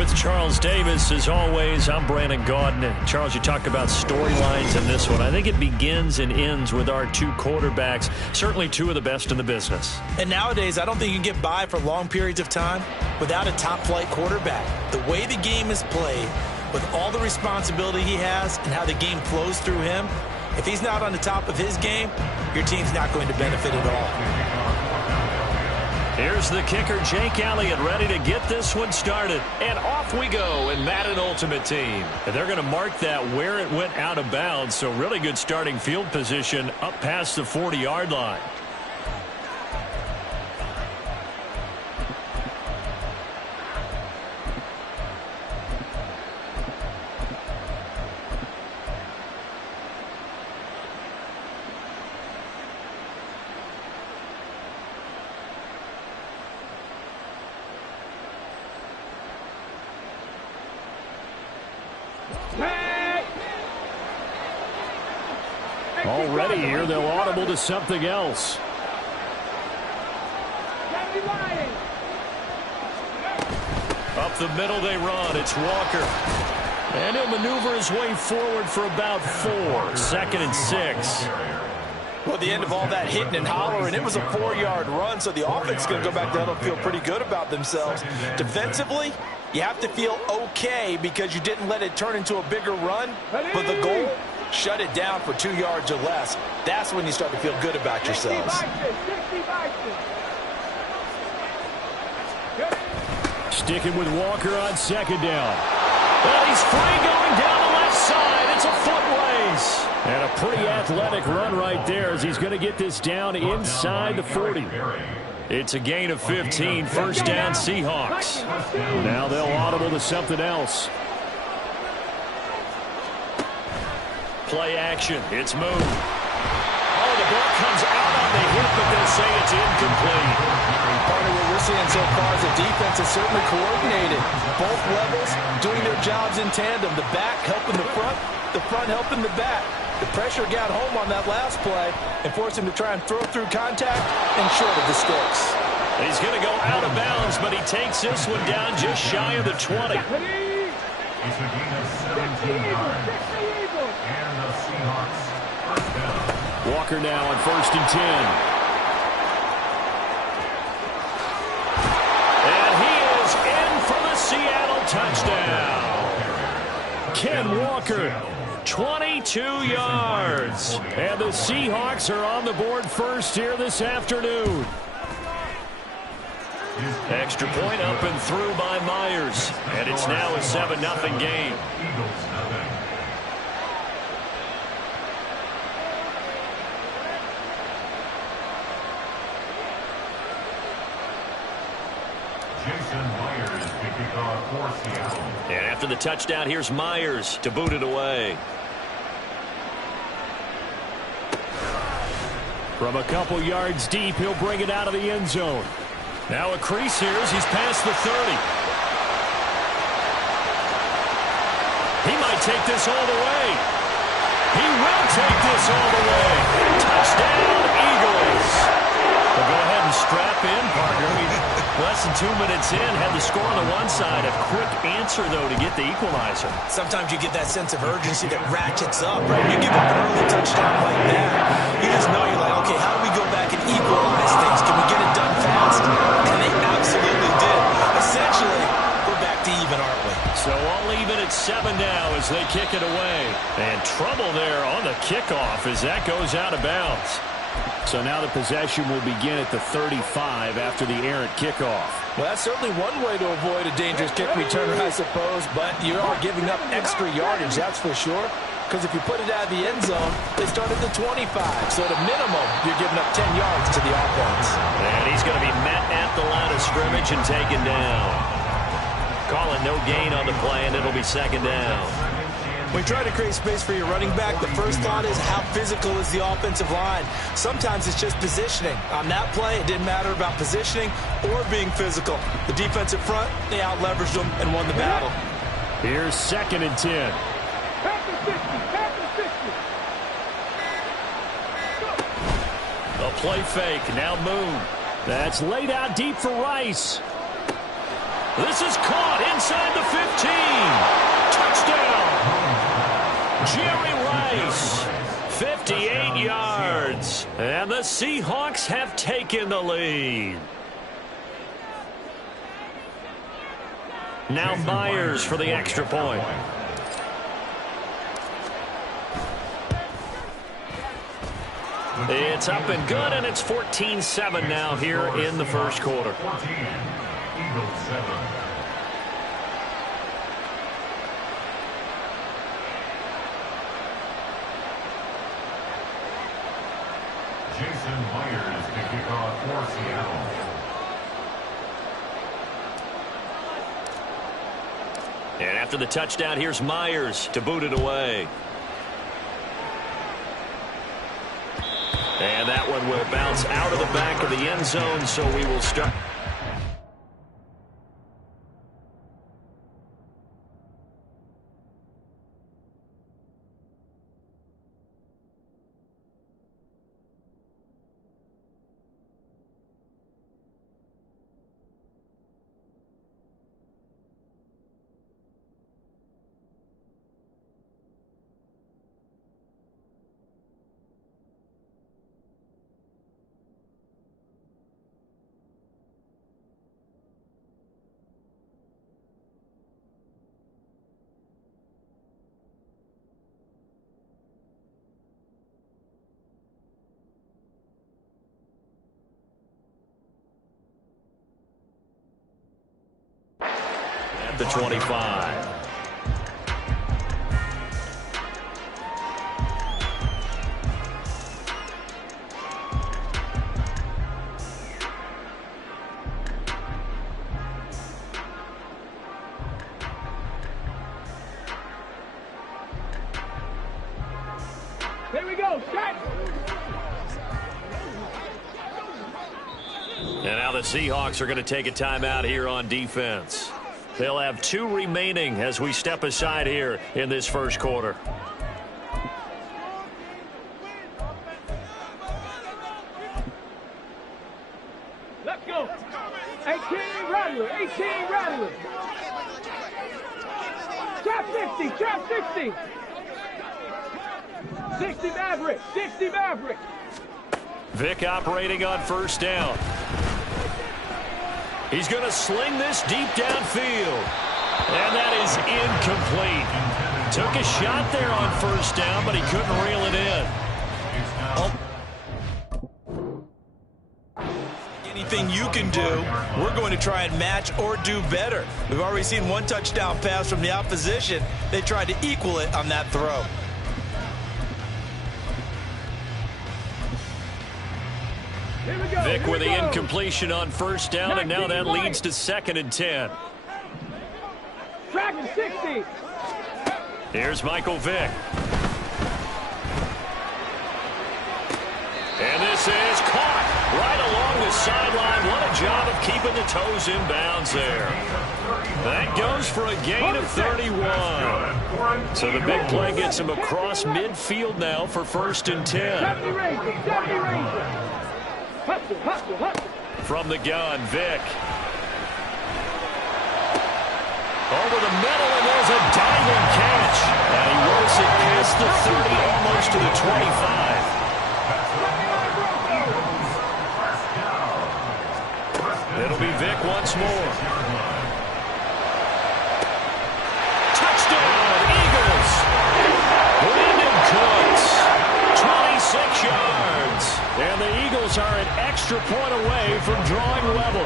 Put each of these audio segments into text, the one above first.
With Charles Davis, as always, I'm Brandon Gaudin. And Charles, you talk about storylines in this one. I think it begins and ends with our two quarterbacks, certainly two of the best in the business. And nowadays, I don't think you can get by for long periods of time without a top-flight quarterback. The way the game is played, with all the responsibility he has and how the game flows through him, if he's not on the top of his game, your team's not going to benefit at all. Here's the kicker, Jake Elliott, ready to get this one started. And off we go in Madden Ultimate Team. And they're going to mark that where it went out of bounds. So really good starting field position up past the 40-yard line. Already here, they'll audible to something else. Up the middle they run. It's Walker. And he'll maneuver his way forward for about 4. 2nd and 6. Well, at the end of all that hitting and hollering, it was a 4-yard run, so the offense is going to go back down and feel pretty good about themselves. Defensively, you have to feel okay because you didn't let it turn into a bigger run, but the goal, shut it down for 2 yards or less. That's when you start to feel good about yourselves. Sticking with Walker on 2nd down. Well, he's free going down the left side. It's a foot race. And a pretty athletic run right there as he's going to get this down inside the 40. It's a gain of 15. 1st down, Seahawks. Now they'll audible to something else. Play action. It's Moon. Oh, the ball comes out on the hit, but they'll say it's incomplete. Part of what we're seeing so far is the defense is certainly coordinated. Both levels doing their jobs in tandem. The back helping the front helping the back. The pressure got home on that last play and forced him to try and throw through contact and short of the sticks. He's going to go out of bounds, but he takes this one down just shy of the 20. It's a gain of 17 yards. And the Seahawks first down. Walker now on 1st and 10. And he is in for the Seattle touchdown. Ken Walker, 22 yards. And the Seahawks are on the board first here this afternoon. Extra point up and through by Myers. And it's now a 7-0 game. And after the touchdown, here's Myers to boot it away. From a couple yards deep, he'll bring it out of the end zone. Now a crease here as he's past the 30. He might take this all the way. He will take this all the way. Touchdown, Eagles. Well, go ahead and strap in, partner. Less than 2 minutes in, had the score on the one side. A quick answer, though, to get the equalizer. Sometimes you get that sense of urgency that ratchets up, right? You give up an early touchdown like that, you just know you're like, okay, how do we go back and equalize things? Can we get it done fast? And they absolutely did. Essentially, we're back to even, aren't we? So all even at 7 now as they kick it away. And trouble there on the kickoff as that goes out of bounds. So now the possession will begin at the 35 after the errant kickoff. Well, that's certainly one way to avoid a dangerous kick returner, I suppose, but you are giving up extra yardage, that's for sure. Because if you put it out of the end zone, they start at the 25. So at a minimum, you're giving up 10 yards to the offense. And he's going to be met at the line of scrimmage and taken down. Calling no gain on the play, and it'll be 2nd down. When you try to create space for your running back, the first thought is how physical is the offensive line. Sometimes it's just positioning. On that play, it didn't matter about positioning or being physical. The defensive front, they out-leveraged them and won the battle. Here's 2nd and 10. A play fake, now Moon. That's laid out deep for Rice. This is caught inside the 15. Touchdown. Jerry Rice. 58 yards. And the Seahawks have taken the lead. Now Myers for the extra point. It's up and good, and it's 14-7 now here in the first quarter. 14, Eagles 7. Jason Myers to kick off for Seattle. And after the touchdown, here's Myers to boot it away. And that one will bounce out of the back of the end zone, so we will start. The 25. Here we go, set. And now the Seahawks are going to take a timeout here on defense. They'll have 2 remaining as we step aside here in this first quarter. Let's go. 18 Rattler, 18 Rattler. Trap 60, trap 60. 60 Maverick, 60 Maverick. Vic operating on first down. He's going to sling this deep downfield. And that is incomplete. Took a shot there on first down, but he couldn't reel it in. Anything you can do, we're going to try and match or do better. We've already seen 1 touchdown pass from the opposition. They tried to equal it on that throw. Vic with the incompletion on first down, and now that leads to 2nd and 10. Tracking 60. Here's Michael Vick. And this is caught right along the sideline. What a job of keeping the toes in bounds there. That goes for a gain of 31. So the big play gets him across midfield now for 1st and 10. From the gun, Vic. Over the middle, and there's a diving catch. And he works it past the 30, almost to the 25. It'll be Vic once more. Touchdown, Eagles. Brandon Cooks, 26 yards. And the Eagles are an extra point away from drawing level.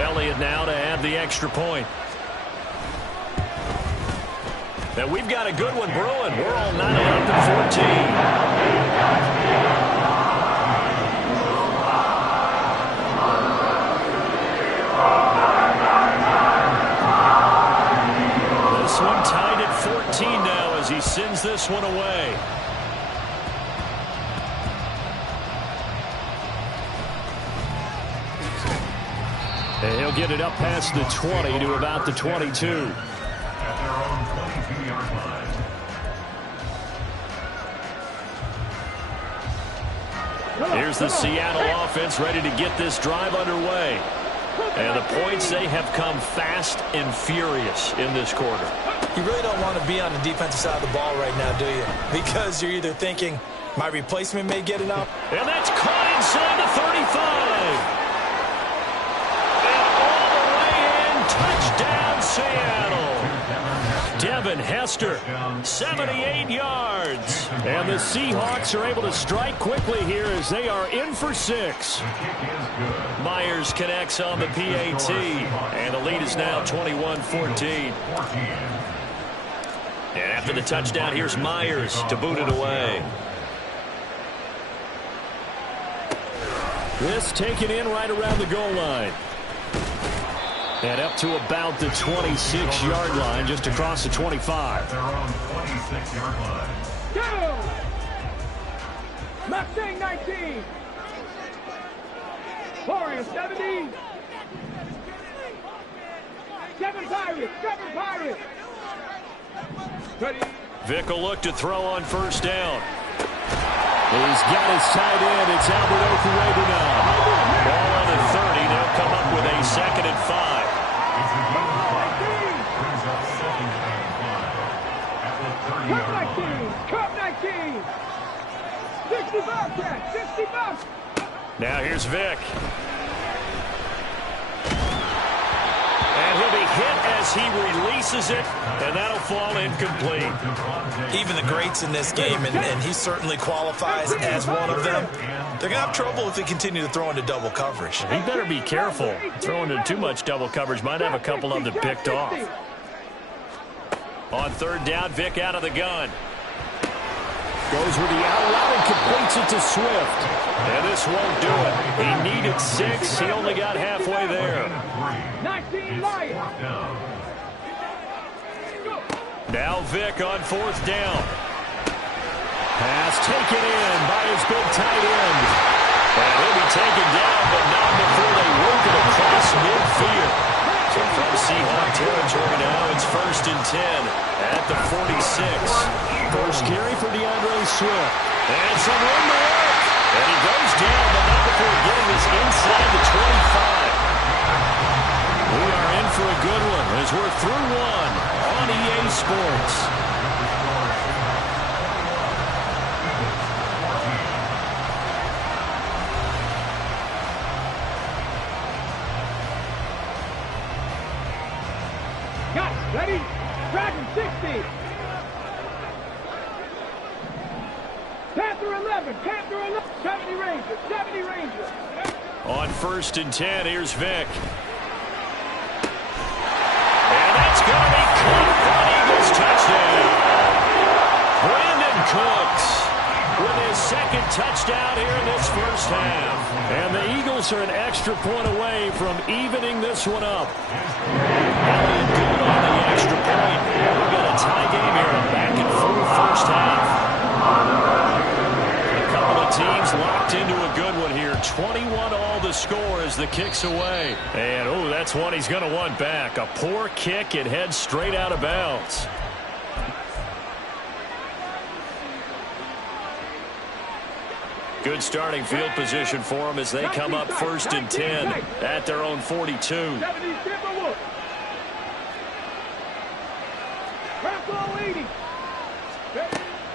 Elliott now to add the extra point. And we've got a good one brewing. We're all 9-11-14. This one tied at 14 now as he sends this one away. And he'll get it up past the 20 to about the 22. At their own 22-yard line. Here's the Seattle offense ready to get this drive underway. And the points, they have come fast and furious in this quarter. You really don't want to be on the defensive side of the ball right now, do you? Because you're either thinking, my replacement may get it up. And that's caught inside the 35. And all the way in, touchdown Seattle. Devin Hester, 78 yards. And the Seahawks are able to strike quickly here as they are in for 6. Myers connects on the PAT. And the lead is now 21-14. And after the touchdown, here's Myers to boot it away. This taken in right around the goal line. And up to about the 26-yard line, just across the 25. Their own 26-yard line. Go! Mustang 19. Warriors 70. 7 Pirates. 7 Pirates. 30. Vick will look to throw on first down. He's got his tight end. It's Albert Okuwebe now. Ball on the 30. They'll come up with a 2nd and 5. It's a gain of 5. Brings up 2nd and 5. At the 30-yard line. Cup 19. 65 catch. 65. Now here's Vick. And he'll be hit as he releases it, and that'll fall incomplete. Even the greats in this game, and he certainly qualifies as one of them, they're going to have trouble if they continue to throw into double coverage. He better be careful. Throwing into too much double coverage might have a couple of them picked off. On 3rd down, Vick out of the gun. Goes with the out route and completes it to Swift. And this won't do it. He needed 6. He only got halfway there. 19 Lions. Now Vick on 4th down. Pass taken in by his big tight end. And he'll be taken down, but not before they work it across midfield. So from Seahawk territory now, it's 1st and 10 at the 46. First carry for DeAndre Swift. And some room to work. And he goes down, but not before getting this inside the 25. We are in for a good one as we're through one on EA Sports. Got it. Ready? Dragon 60. Panther 11. Panther 11. 70 Rangers. 70 Rangers. On 1st and 10, here's Vick. And that's going to be caught for an Eagles touchdown. Brandon Cooks with his 2nd touchdown here in this first half. And the Eagles are an extra point away from evening this one up. Elliott good on the extra point. We've got a tie game here, back and forth first half. A couple of teams locked into a good one here. 21-all the score as the kick's away. And, oh, that's one he's going to want back. A poor kick. It heads straight out of bounds. Good starting field position for them as they come up 1st and 10 at their own 42.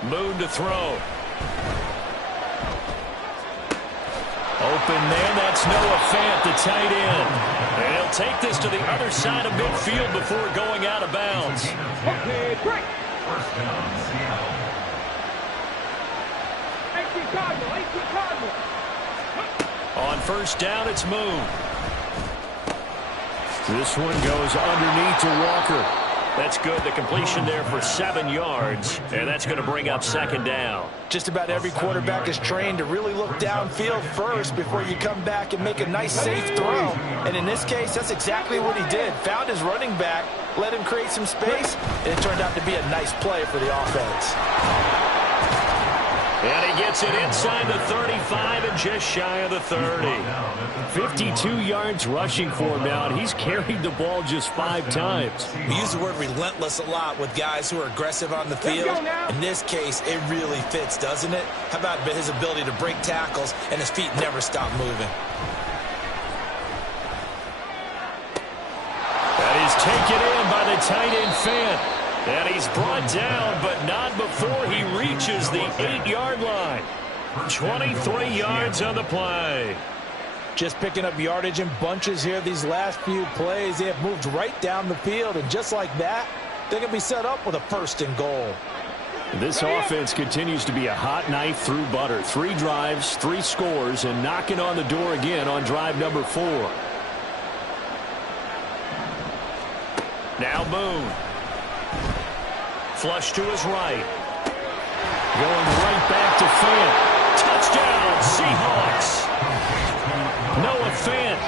Moon to throw. Open man, that's Noah Fant, the tight end. And he'll take this to the other side of midfield before going out of bounds. Okay, break. First down, Seattle. 18 Cardinal, 18 Cardinal. On 1st down, it's Moon. This one goes underneath to Walker. That's good. The completion there for 7 yards. And that's going to bring up 2nd down. Just about every quarterback is trained to really look downfield first before you come back and make a nice, safe throw. And in this case, that's exactly what he did. Found his running back, let him create some space, and it turned out to be a nice play for the offense. And he gets it inside the 35 and just shy of the 30. 52 yards rushing for him now, and he's carried the ball just 5 times. We use the word relentless a lot with guys who are aggressive on the field. In this case, it really fits, doesn't it? How about his ability to break tackles and his feet never stop moving? taken in by the tight end Fant. And he's brought down, but not before he reaches the 8-yard line. 23 yards on the play. Just picking up yardage in bunches here these last few plays. They have moved right down the field, and just like that, they're going to be set up with a 1st and goal. This offense continues to be a hot knife through butter. 3 drives, 3 scores, and knocking on the door again on drive number 4. Now Boone. Flush to his right. Going right back to Fant. Touchdown, Seahawks. Noah Fant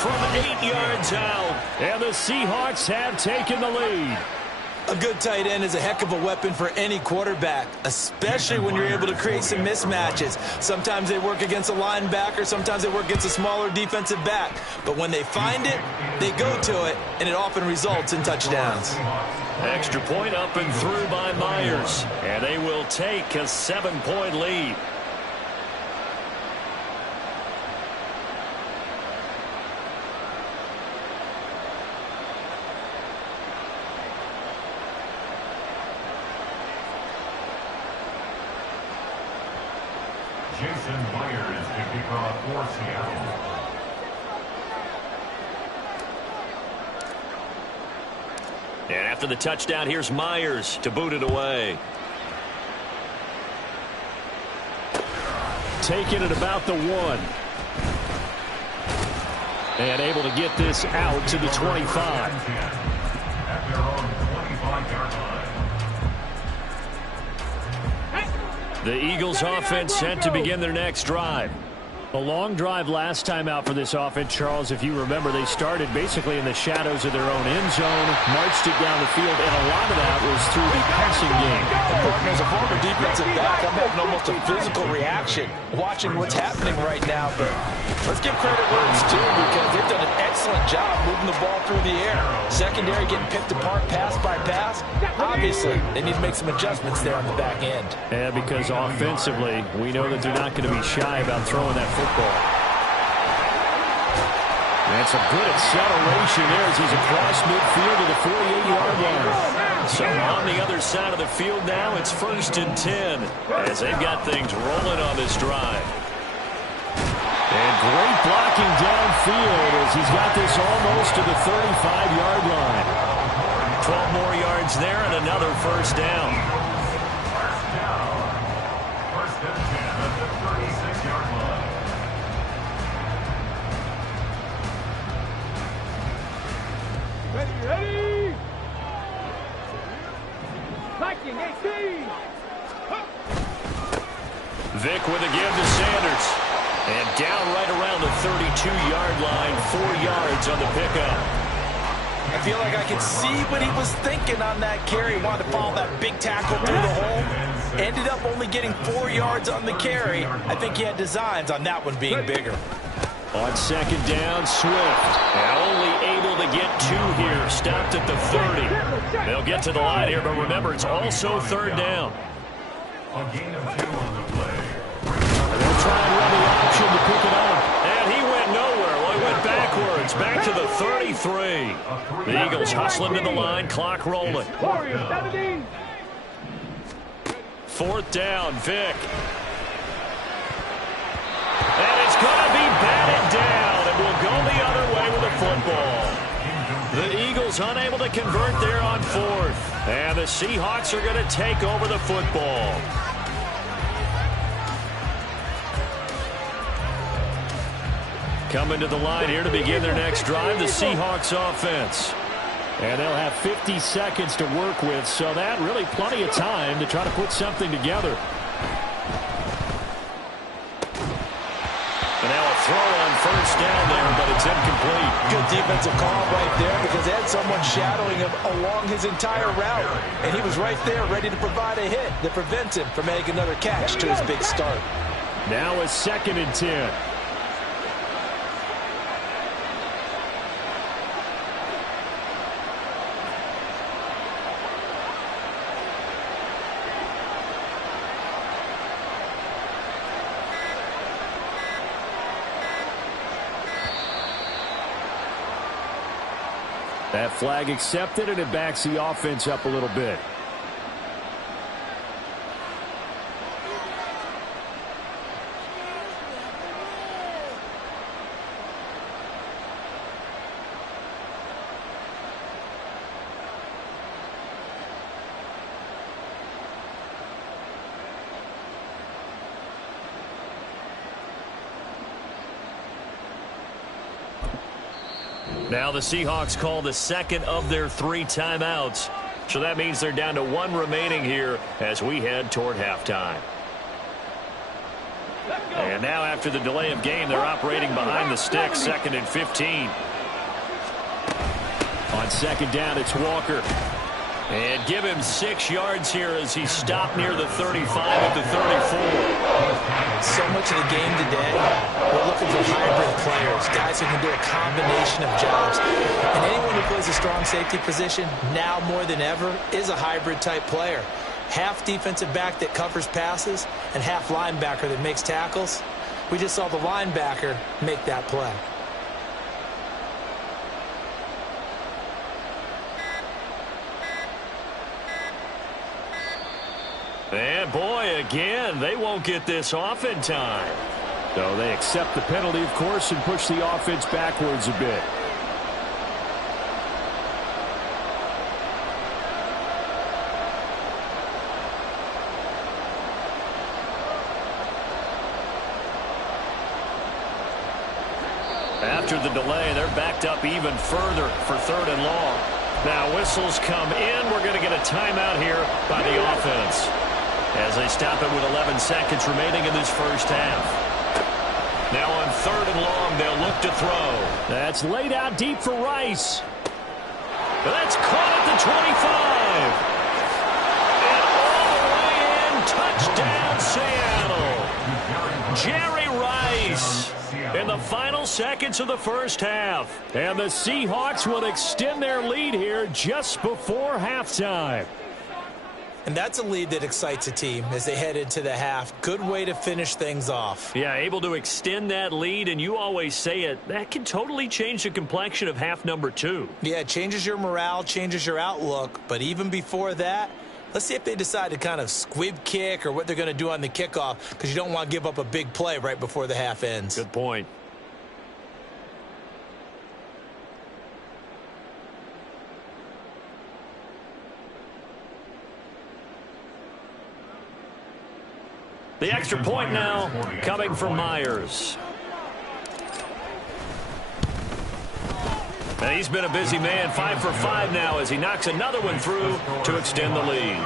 from 8 yards out. And the Seahawks have taken the lead. A good tight end is a heck of a weapon for any quarterback, especially when you're able to create some mismatches. Sometimes they work against a linebacker, sometimes they work against a smaller defensive back. But when they find it, they go to it, and it often results in touchdowns. Extra point up and through by Myers. And they will take a 7-point lead. Jason Myers to kick off for Seattle. And after the touchdown, here's Myers to boot it away. Taking it about the 1. And able to get this out to the 25. At their own 25-yard line. The Eagles offense set to begin their next drive. A long drive last time out for this offense, Charles. If you remember, they started basically in the shadows of their own end zone, marched it down the field, and a lot of that was through the passing game. As a former defensive back, I'm having almost a physical reaction watching what's happening right now. But let's give credit where it's due, because they've done an excellent job moving the ball through the air. Secondary getting picked apart pass by pass. Obviously, they need to make some adjustments there on the back end. Yeah, because offensively, we know that they're not going to be shy about throwing that football. That's a good acceleration there as he's across midfield to the 48-yard line. So on the other side of the field now, it's 1st and 10 as they've got things rolling on this drive. And great blocking downfield as he's got this almost to the 35-yard line. 12 more yards there and another 1st down. First and 10 at the 36-yard line. Ready! Viking 18! Vick with a give to Sanders. And down right around the 32-yard line, 4 yards on the pickup. I feel like I could see what he was thinking on that carry. He wanted to follow that big tackle through the hole. Ended up only getting 4 yards on the carry. I think he had designs on that one being bigger. On 2nd down, Swift. And only able to get 2 here. Stopped at the 30. They'll get to the line here, but remember, it's also 3rd down. A gain of 2 on the play. And they'll try and run the option to pick it up. And he went nowhere. Well, he went backwards. Back to the 33. The Eagles hustling to the line. Clock rolling. 4th down, Vick. And it's going to be batted down, and will go the other way with the football. The Eagles unable to convert there on 4th. And the Seahawks are going to take over the football. Coming to the line here to begin their next drive, the Seahawks offense. And they'll have 50 seconds to work with, so that really plenty of time to try to put something together. And now a throw on 1st down there, but it's incomplete. Good defensive call right there, because they had someone shadowing him along his entire route. And he was right there ready to provide a hit that prevents him from making another catch to his big start. Now a 2nd and 10. That flag accepted, and it backs the offense up a little bit. Now the Seahawks call the second of their 3 timeouts. So that means they're down to 1 remaining here as we head toward halftime. And now after the delay of game, they're operating behind the sticks, 2nd and 15. On 2nd down, it's Walker. And give him 6 yards here as he stopped near the 35 at the 34. So much of the game today, we're looking for hybrid players, guys who can do a combination of jobs. And anyone who plays a strong safety position, now more than ever, is a hybrid type player. Half defensive back that covers passes and half linebacker that makes tackles. We just saw the linebacker make that play. And boy, again, they won't get this off in time. So they accept the penalty, of course, and push the offense backwards a bit. After the delay, they're backed up even further for 3rd and long. Now whistles come in. We're going to get a timeout here by the offense, as they stop it with 11 seconds remaining in this first half. Now on 3rd and long, they'll look to throw. That's laid out deep for Rice. That's caught at the 25. And all the way in, touchdown Seattle. Jerry Rice in the final seconds of the first half. And the Seahawks will extend their lead here just before halftime. And that's a lead that excites a team as they head into the half. Good way to finish things off. Yeah, able to extend that lead, and you always say it, that can totally change the complexion of half number 2. Yeah, it changes your morale, changes your outlook. But even before that, let's see if they decide to kind of squib kick or what they're going to do on the kickoff, because you don't want to give up a big play right before the half ends. Good point. The extra point now coming from Myers. And he's been a busy man, 5 for 5 now as he knocks another one through to extend the lead.